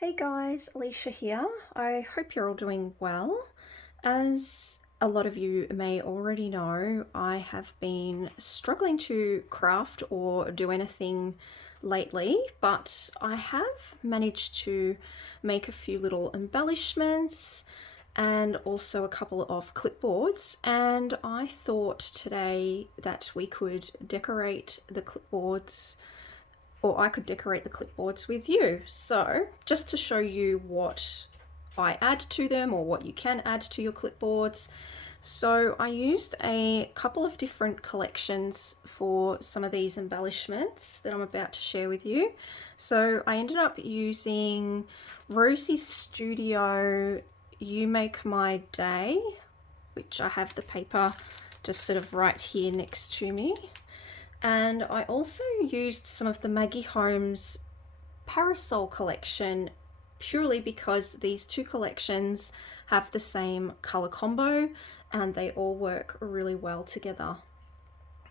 Hey guys, Alicia here. I hope you're all doing well. As a lot of you may already know, I have been struggling to craft or do anything lately, but I have managed to make a few little embellishments and also a couple of clipboards, and I thought today that we could decorate the clipboards, or I could decorate the clipboards with you. So just to show you what I add to them or what you can add to your clipboards. So I used a couple of different collections for some of these embellishments that I'm about to share with you. So I ended up using Rosie's Studio You Make My Day, which I have the paper just sort of right here next to me. And I also used some of the Maggie Holmes Parasol collection purely because these two collections have the same color combo and they all work really well together.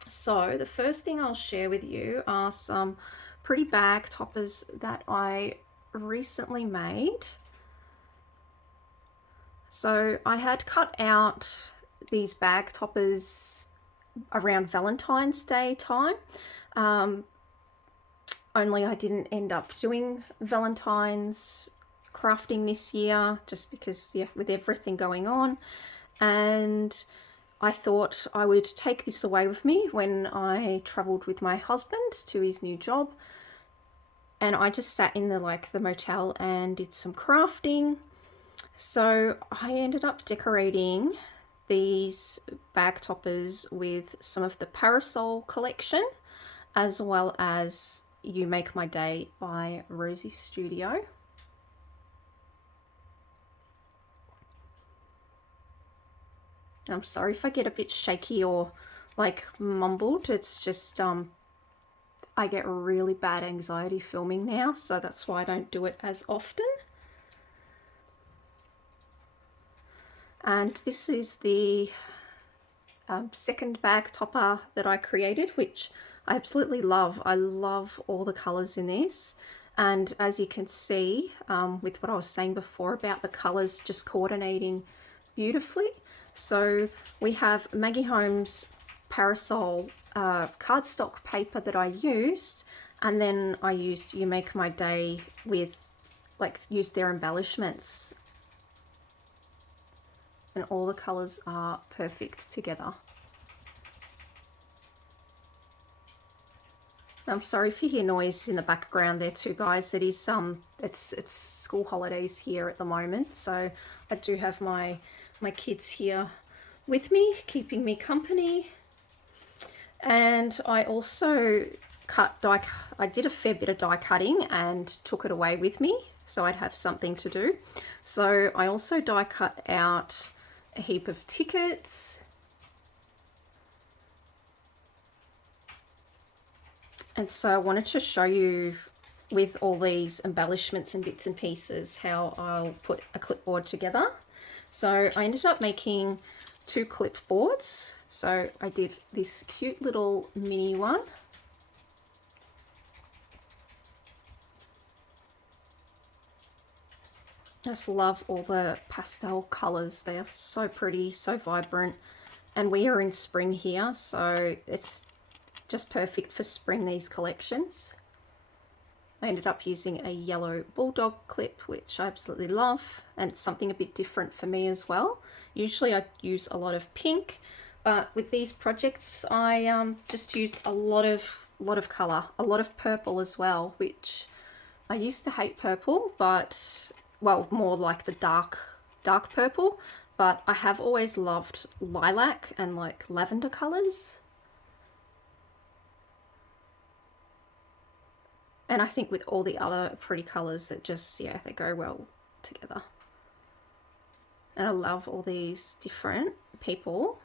So the first thing I'll share with you are some pretty bag toppers that I recently made. So I had cut out these bag toppers around Valentine's Day time. Only I didn't end up doing Valentine's crafting this year just because, yeah, with everything going on. And I thought I would take this away with me when I travelled with my husband to his new job. And I just sat in the motel and did some crafting. So I ended up decorating these bag toppers with some of the Parasol collection, as well as You Make My Day by Rosie Studio. I'm sorry if I get a bit shaky or mumbled. It's just I get really bad anxiety filming now, so that's why I don't do it as often. And this is the second bag topper that I created, which I absolutely love. I love all the colours in this. And as you can see, with what I was saying before about the colours just coordinating beautifully. So we have Maggie Holmes Parasol cardstock paper that I used, and then I used You Make My Day with, used their embellishments. And all the colours are perfect together. I'm sorry if you hear noise in the background there too, guys. It is it's school holidays here at the moment, so I do have my kids here with me, keeping me company. And I also I did a fair bit of die cutting and took it away with me so I'd have something to do. So I also die cut out a heap of tickets. And so I wanted to show you with all these embellishments and bits and pieces how I'll put a clipboard together. So I ended up making 2 clipboards. So I did this cute little mini one. Just love all the pastel colors. They are so pretty, so vibrant. And we are in spring here, so it's just perfect for spring, these collections. I ended up using a yellow bulldog clip, which I absolutely love, and it's something a bit different for me as well. Usually I use a lot of pink, but with these projects I just used a lot of color, a lot of purple as well, which I used to hate purple, but well, more like the dark purple, but I have always loved lilac and lavender colors. And I think with all the other pretty colors that just, yeah, they go well together. And I love all these different people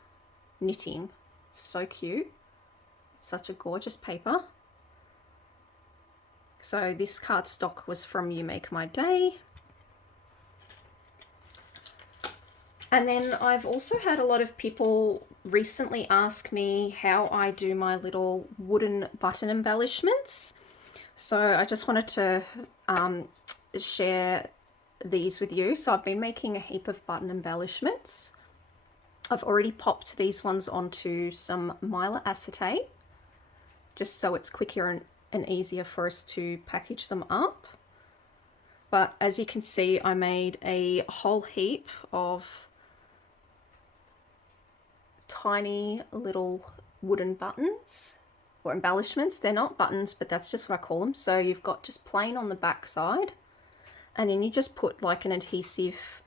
knitting. It's so cute. It's such a gorgeous paper. So this cardstock was from You Make My Day. And then I've also had a lot of people recently ask me how I do my little wooden button embellishments. So I just wanted to share these with you. So I've been making a heap of button embellishments. I've already popped these ones onto some mylar acetate, just so it's quicker and easier for us to package them up. But as you can see, I made a whole heap of tiny little wooden buttons or embellishments. They're not buttons, but that's just what I call them. So you've got just plain on the back side, and then you just put like an adhesive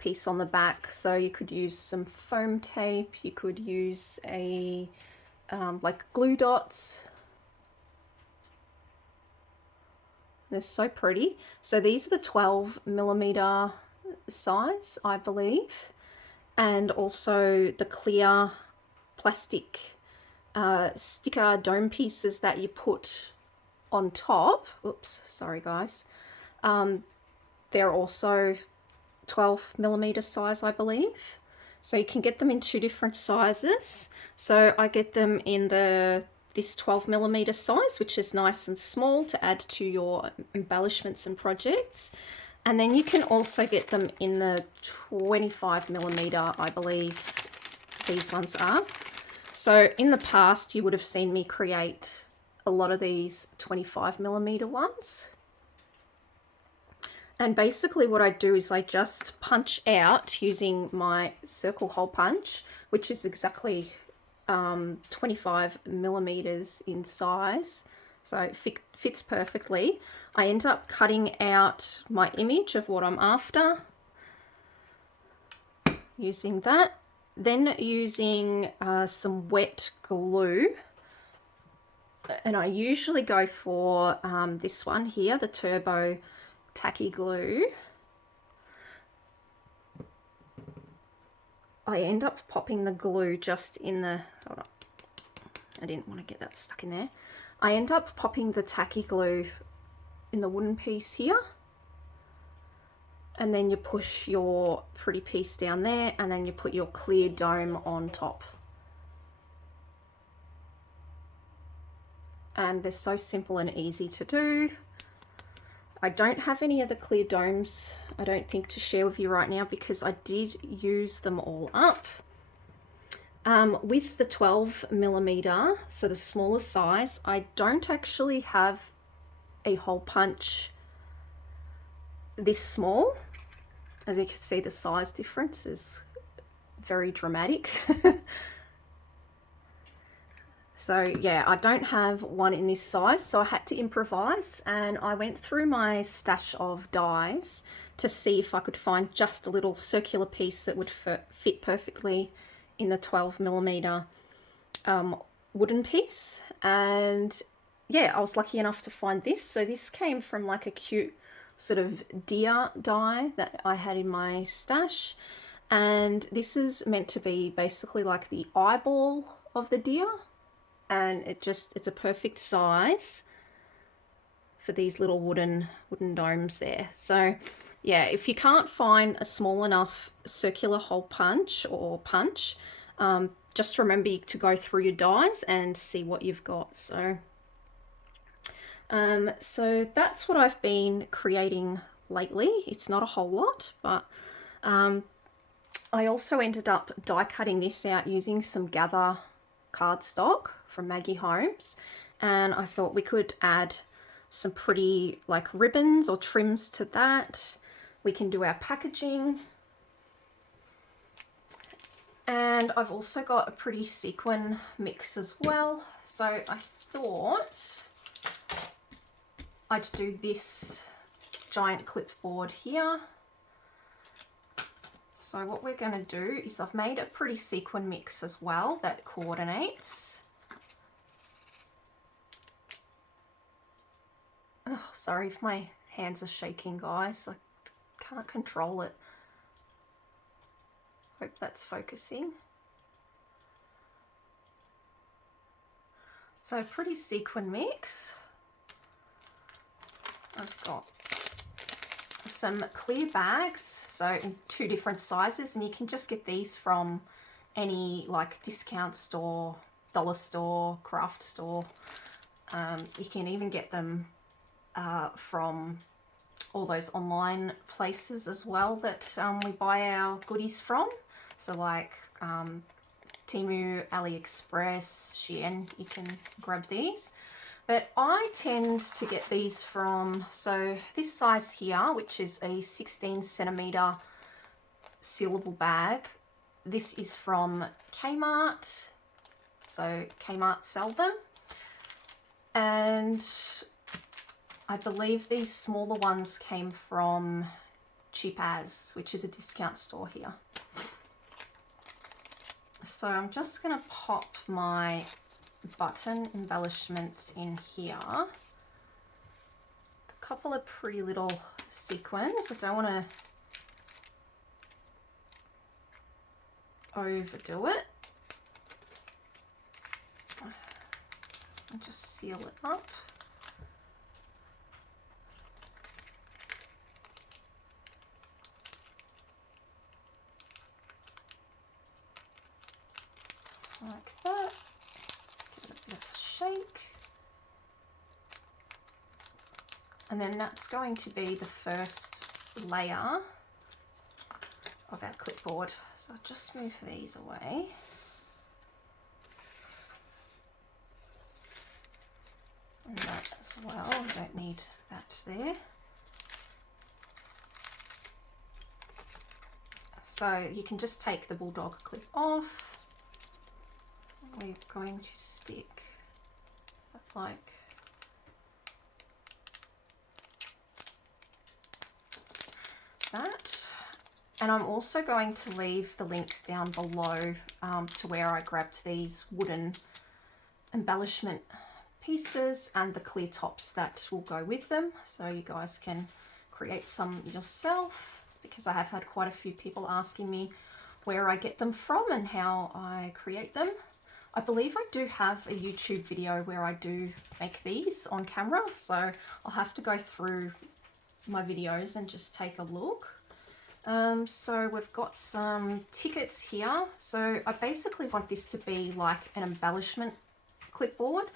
piece on the back. So you could use some foam tape, you could use a like glue dots. They're so pretty. So these are the 12mm size, I believe, and also the clear plastic sticker dome pieces that you put on top. Oops, sorry guys. They're also 12mm size, I believe. So you can get them in 2 different sizes. So I get them in this 12mm size, which is nice and small to add to your embellishments and projects. And then you can also get them in the 25mm, I believe these ones are. So in the past, you would have seen me create a lot of these 25mm ones. And basically what I do is I just punch out using my circle hole punch, which is exactly 25mm in size, so it fits perfectly. I end up cutting out my image of what I'm after using that, then using some wet glue, and I usually go for this one here, the Turbo Tacky Glue. I end up popping the glue just in the, hold on, I didn't want to get that stuck in there. I end up popping the tacky glue in the wooden piece here, and then you push your pretty piece down there, and then you put your clear dome on top. And they're so simple and easy to do. I don't have any of the clear domes, I don't think, to share with you right now because I did use them all up. With the 12mm, so the smaller size, I don't actually have a hole punch this small. As you can see, the size difference is very dramatic. So yeah, I don't have one in this size, so I had to improvise, and I went through my stash of dies to see if I could find just a little circular piece that would fit perfectly in the 12mm wooden piece. And yeah, I was lucky enough to find this. So this came from like a cute sort of deer die that I had in my stash, and this is meant to be basically like the eyeball of the deer. And it's a perfect size for these little wooden domes there. So yeah, if you can't find a small enough circular hole punch or punch, just remember to go through your dies and see what you've got. So so that's what I've been creating lately. It's not a whole lot, but I also ended up die cutting this out using some Gather cardstock from Maggie Holmes, and I thought we could add some pretty like ribbons or trims to that. We can do our packaging, and I've also got a pretty sequin mix as well, so I thought I'd do this giant clipboard here. So what we're going to do is I've made a pretty sequin mix as well that coordinates. Oh, sorry if my hands are shaking, guys. I can't control it. Hope that's focusing. So a pretty sequin mix. I've got some clear bags, so in 2 different sizes, and you can just get these from any like discount store, dollar store, craft store. You can even get them from all those online places as well that we buy our goodies from. So like Temu, AliExpress, Shein, you can grab these. But I tend to get these from, so this size here, which is a 16 centimeter sealable bag. This is from Kmart. So Kmart sell them. And I believe these smaller ones came from Cheap As, which is a discount store here. So I'm just going to pop my button embellishments in here. A couple of pretty little sequins. I don't want to overdo it. And just seal it up. Like that. Give it a bit of a shake. And then that's going to be the first layer of our clipboard. So I'll just move these away. And that as well, we don't need that there. So you can just take the bulldog clip off. We're going to stick like that. And I'm also going to leave the links down below to where I grabbed these wooden embellishment pieces and the clear tops that will go with them, so you guys can create some yourself, because I have had quite a few people asking me where I get them from and how I create them. I believe I do have a YouTube video where I do make these on camera, so I'll have to go through my videos and just take a look. So we've got some tickets here. So I basically want this to be like an embellishment clipboard,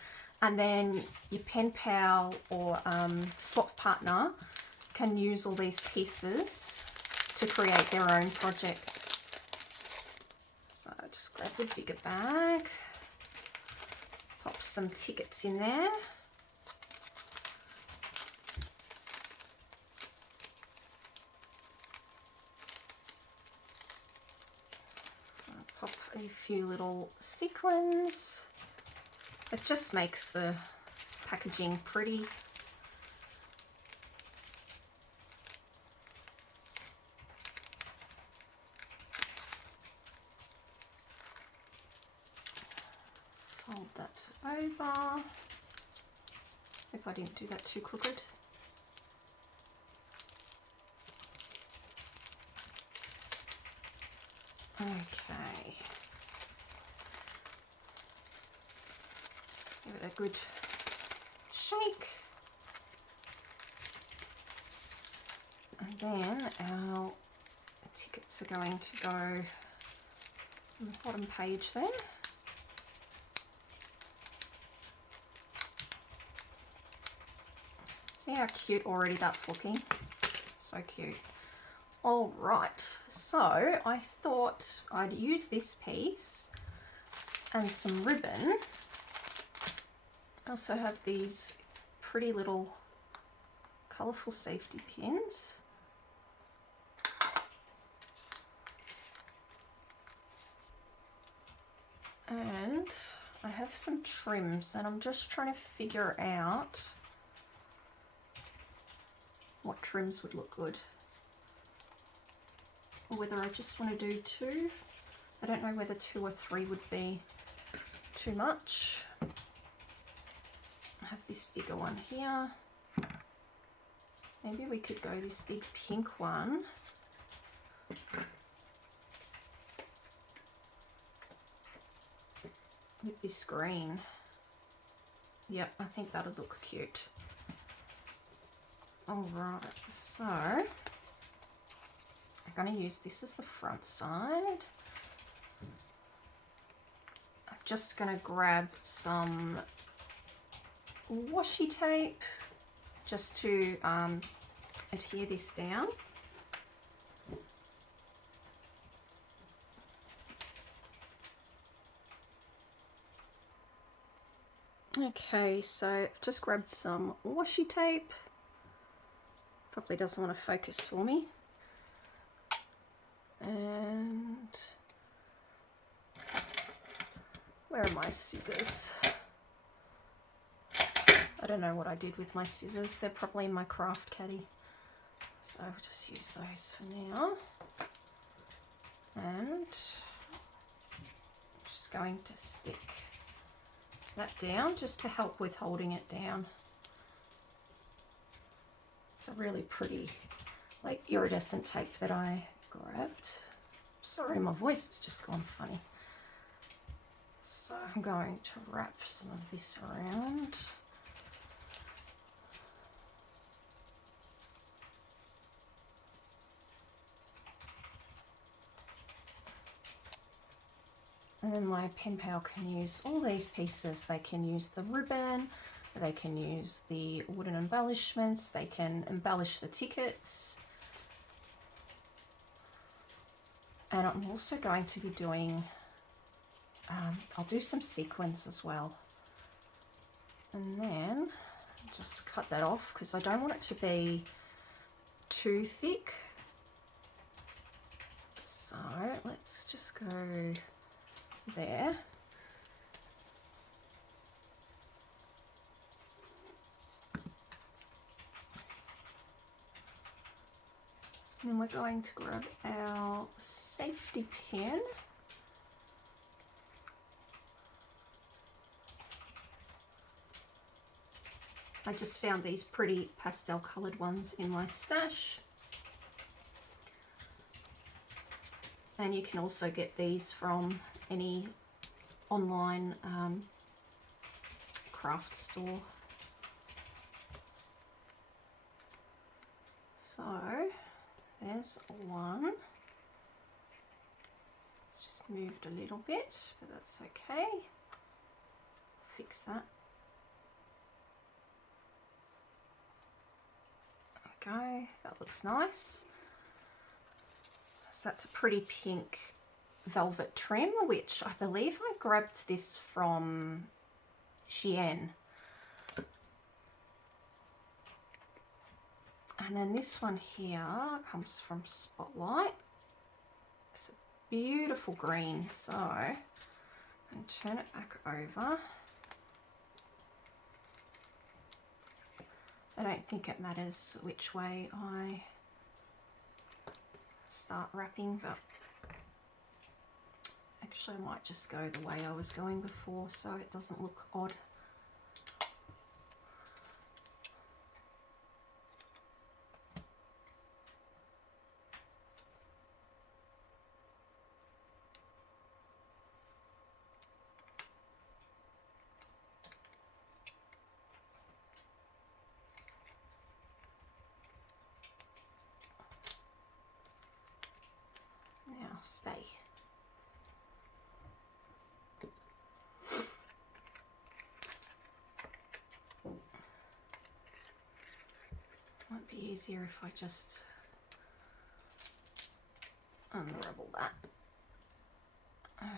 and then your pen pal or swap partner can use all these pieces to create their own projects. So I just grab the bigger bag, pop some tickets in there. Pop a few little sequins. It just makes the packaging pretty. Fold that over. Hope I didn't do that too crooked. Okay. Give it a good shake. And then our tickets are going to go on the bottom page there. See how cute already that's looking? So cute. All right, so I thought I'd use this piece and some ribbon. I also have these pretty little colourful safety pins. And I have some trims, and I'm just trying to figure out what trims would look good. Or whether I just want to do two. I don't know whether 2 or 3 would be too much. I have this bigger one here. Maybe we could go this big pink one. With this green. Yep, I think that'll look cute. Alright, so I'm going to use this as the front side. I'm just going to grab some washi tape just to adhere this down. Okay, so I've just grabbed some washi tape. Probably doesn't want to focus for me. And where are my scissors? I don't know what I did with my scissors. They're probably in my craft caddy. So I'll just use those for now. And I'm just going to stick that down just to help with holding it down. It's a really pretty, like, iridescent tape that I grabbed. Sorry, my voice has just gone funny. So I'm going to wrap some of this around. And then my pen pal can use all these pieces. They can use the ribbon, they can use the wooden embellishments, they can embellish the tickets. And I'm also going to be doing, I'll do some sequins as well. And then just cut that off because I don't want it to be too thick. So let's just go there. And then we're going to grab our safety pin. I just found these pretty pastel coloured ones in my stash. And you can also get these from any online craft store. So there's one. It's just moved a little bit, but that's okay. Fix that. There we go, that looks nice. So that's a pretty pink velvet trim, which I believe I grabbed this from Shein. And then this one here comes from Spotlight. It's a beautiful green, so I'm going to turn it back over. I don't think it matters which way I start wrapping, but actually I might just go the way I was going before so it doesn't look odd. Now stay. Might be easier if I just unravel that. Okay.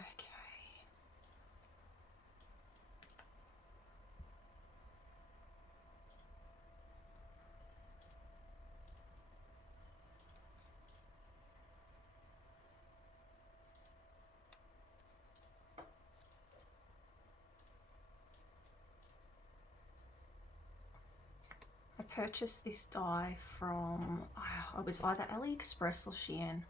I purchased this die from, I was either AliExpress or Shein,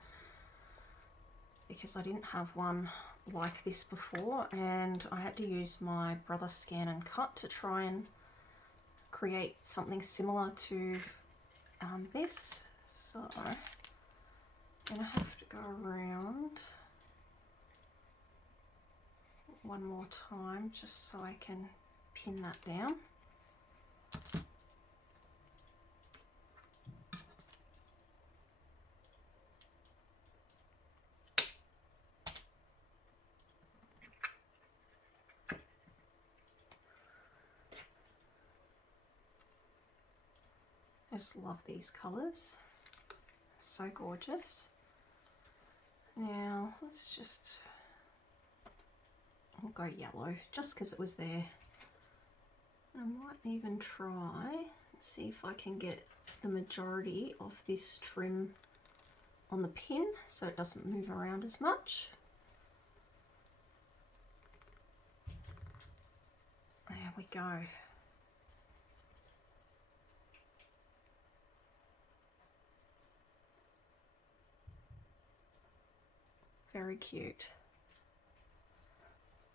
because I didn't have one like this before and I had to use my brother's scan and cut to try and create something similar to this. So I'm gonna have to go around one more time just so I can pin that down. just love these colours. So gorgeous. Now let's just, I'll go yellow just because it was there. I might even try and see if I can get the majority of this trim on the pin so it doesn't move around as much. There we go. Very cute.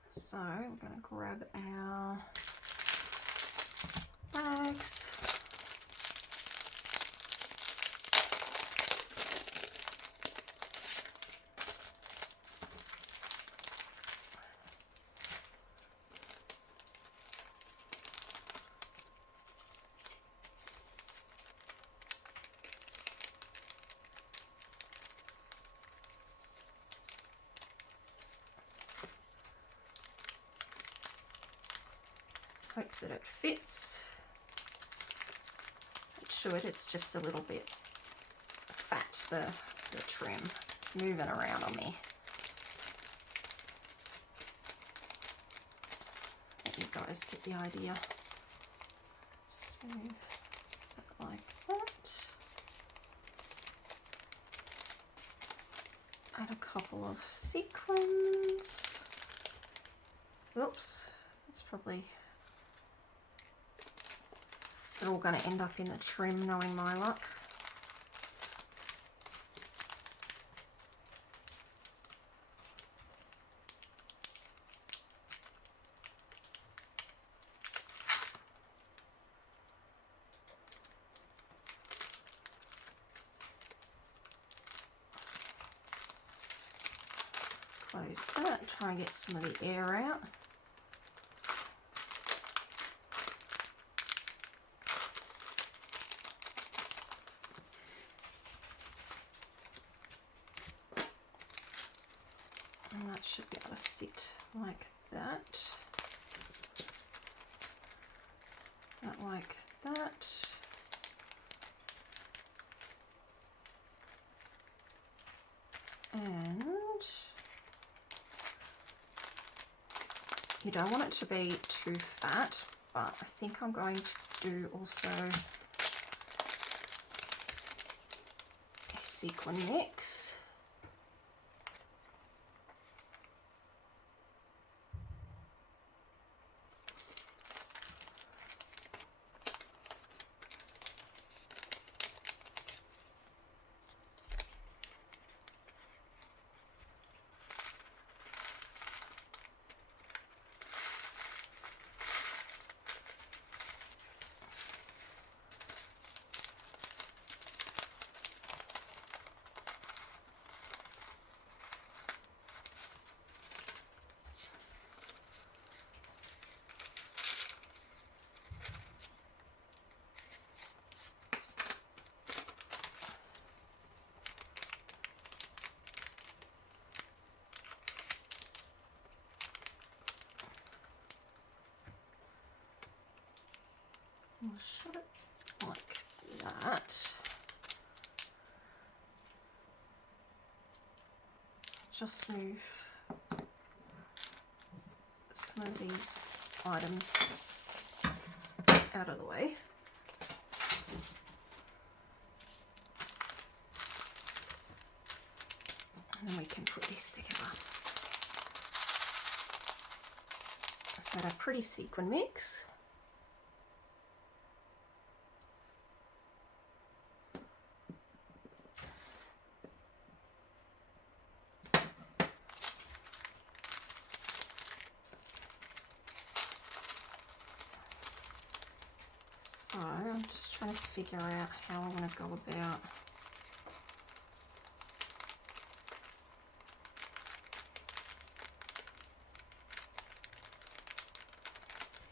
So we're going to grab our bags. Hope that it fits. Make sure it's just a little bit fat, the trim. It's moving around on me. Let you guys get the idea. Just move that like that. Add a couple of sequins. Oops, that's probably, they're all going to end up in the trim, knowing my luck. Close that, try and get some of the air out. And that should be able to sit like that. That like that. And you don't want it to be too fat, but I think I'm going to do also a sequin mix. We'll shut it like that. Just move some of these items out of the way. And then we can put this together. So a pretty sequin mix. So I'm just trying to figure out how I want to go about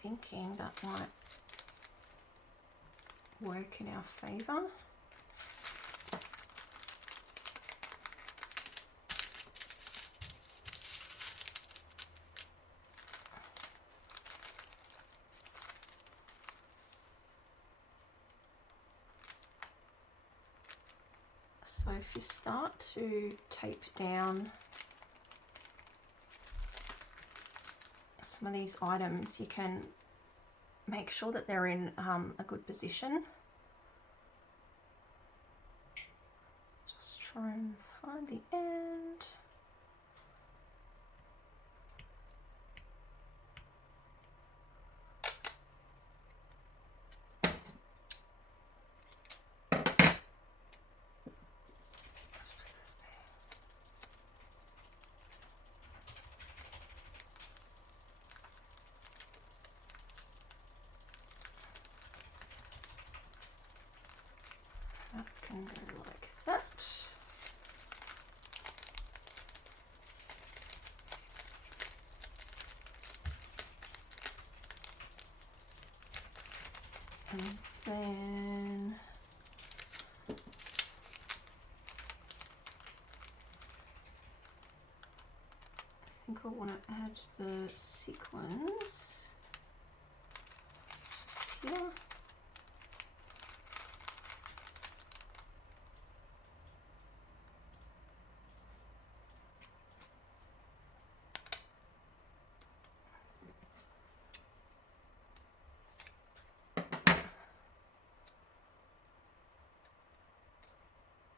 thinking that might work in our favour. So if you start to tape down some of these items, you can make sure that they're in a good position. Just try and find the end. That can go like that. And then I think I want to add the sequins just here.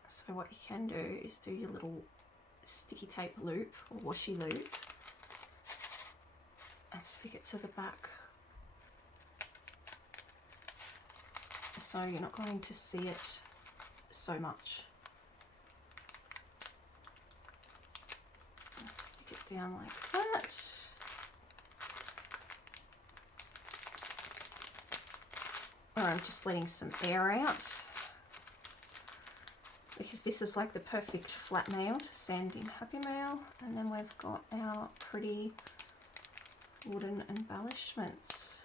So what you can do is do your little sticky tape loop or washi loop and stick it to the back, so you're not going to see it so much. Stick it down like that. Or I'm just letting some air out, because this is like the perfect flat nail to sand in Happy Mail. And then we've got our pretty wooden embellishments.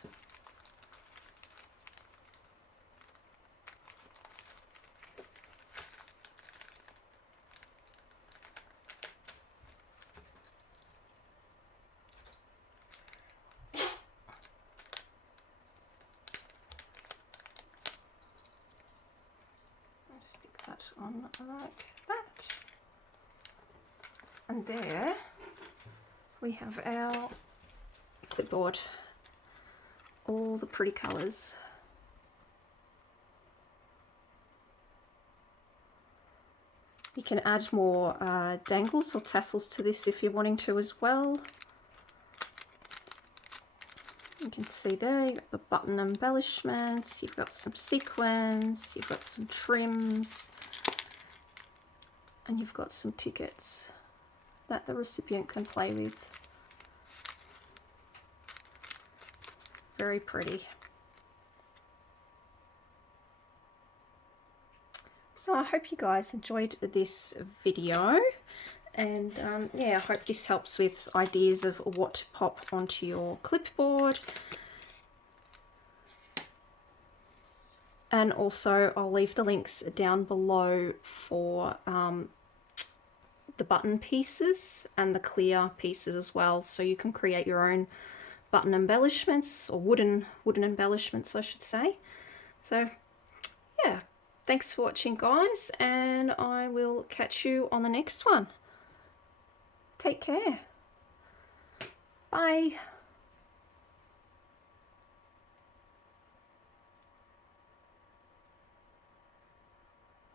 Stick that on like that. And there we have our clipboard, all the pretty colours. You can add more dangles or tassels to this if you're wanting to as well. You can see there, you've got the button embellishments, you've got some sequins, you've got some trims, and you've got some tickets that the recipient can play with. Very pretty. So I hope you guys enjoyed this video, and yeah, I hope this helps with ideas of what to pop onto your clipboard. And also I'll leave the links down below for the button pieces and the clear pieces as well, so you can create your own button embellishments, or wooden embellishments I should say. So yeah, thanks for watching guys, and I will catch you on the next one. Take care. Bye.